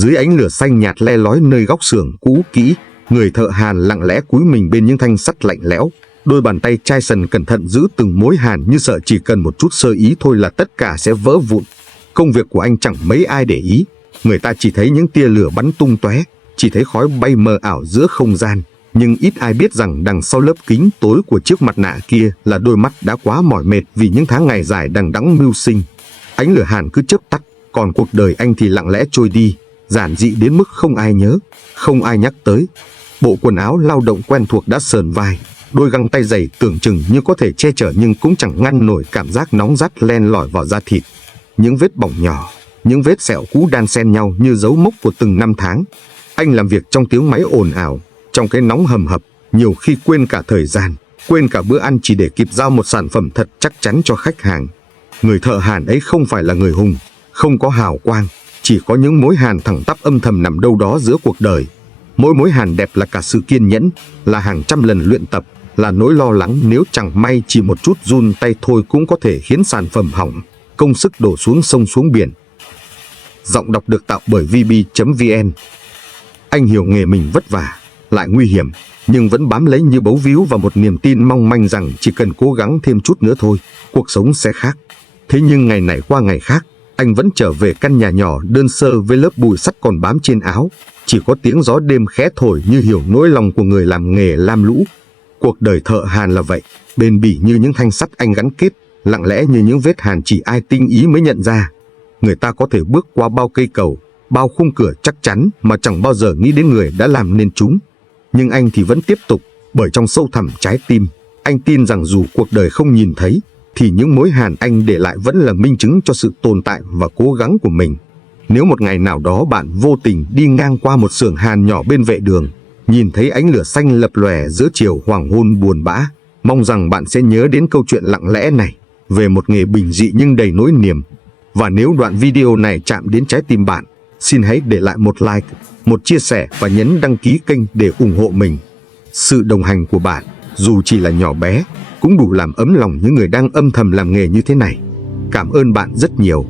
Dưới ánh lửa xanh nhạt le lói nơi góc xưởng cũ kỹ, người thợ hàn lặng lẽ cúi mình bên những thanh sắt lạnh lẽo. Đôi bàn tay chai sần cẩn thận giữ từng mối hàn như sợ chỉ cần một chút sơ ý thôi là tất cả sẽ vỡ vụn. Công việc của anh chẳng mấy ai để ý. Người ta chỉ thấy những tia lửa bắn tung tóe, chỉ thấy khói bay mờ ảo giữa không gian. Nhưng ít ai biết rằng đằng sau lớp kính tối của chiếc mặt nạ kia là đôi mắt đã quá mỏi mệt vì những tháng ngày dài đằng đẵng mưu sinh. Ánh lửa hàn cứ chớp tắt, còn cuộc đời anh thì lặng lẽ trôi đi, giản dị đến mức không ai nhớ, không ai nhắc tới. Bộ quần áo lao động quen thuộc đã sờn vai, đôi găng tay dày tưởng chừng như có thể che chở nhưng cũng chẳng ngăn nổi cảm giác nóng rát len lỏi vào da thịt. Những vết bỏng nhỏ, những vết sẹo cũ đan xen nhau như dấu mốc của từng năm tháng. Anh làm việc trong tiếng máy ồn ào, trong cái nóng hầm hập, nhiều khi quên cả thời gian, quên cả bữa ăn chỉ để kịp giao một sản phẩm thật chắc chắn cho khách hàng. Người thợ hàn ấy không phải là người hùng, không có hào quang, chỉ có những mối hàn thẳng tắp âm thầm nằm đâu đó giữa cuộc đời. Mỗi mối hàn đẹp là cả sự kiên nhẫn, là hàng trăm lần luyện tập, là nỗi lo lắng nếu chẳng may chỉ một chút run tay thôi cũng có thể khiến sản phẩm hỏng, công sức đổ xuống sông xuống biển. Giọng đọc được tạo bởi vb.vn. Anh hiểu nghề mình vất vả, lại nguy hiểm, nhưng vẫn bám lấy như bấu víu vào một niềm tin mong manh rằng chỉ cần cố gắng thêm chút nữa thôi, cuộc sống sẽ khác. Thế nhưng ngày này qua ngày khác, anh vẫn trở về căn nhà nhỏ đơn sơ với lớp bụi sắt còn bám trên áo, chỉ có tiếng gió đêm khẽ thổi như hiểu nỗi lòng của người làm nghề lam lũ. Cuộc đời thợ hàn là vậy, bền bỉ như những thanh sắt anh gắn kết, lặng lẽ như những vết hàn chỉ ai tinh ý mới nhận ra. Người ta có thể bước qua bao cây cầu, bao khung cửa chắc chắn mà chẳng bao giờ nghĩ đến người đã làm nên chúng. Nhưng anh thì vẫn tiếp tục, bởi trong sâu thẳm trái tim, anh tin rằng dù cuộc đời không nhìn thấy, thì những mối hàn anh để lại vẫn là minh chứng cho sự tồn tại và cố gắng của mình. Nếu một ngày nào đó bạn vô tình đi ngang qua một xưởng hàn nhỏ bên vệ đường, nhìn thấy ánh lửa xanh lập lòe giữa chiều hoàng hôn buồn bã, mong rằng bạn sẽ nhớ đến câu chuyện lặng lẽ này, về một nghề bình dị nhưng đầy nỗi niềm. Và nếu đoạn video này chạm đến trái tim bạn, xin hãy để lại một like, một chia sẻ và nhấn đăng ký kênh để ủng hộ mình. Sự đồng hành của bạn, dù chỉ là nhỏ bé, cũng đủ làm ấm lòng những người đang âm thầm làm nghề như thế này. Cảm ơn bạn rất nhiều.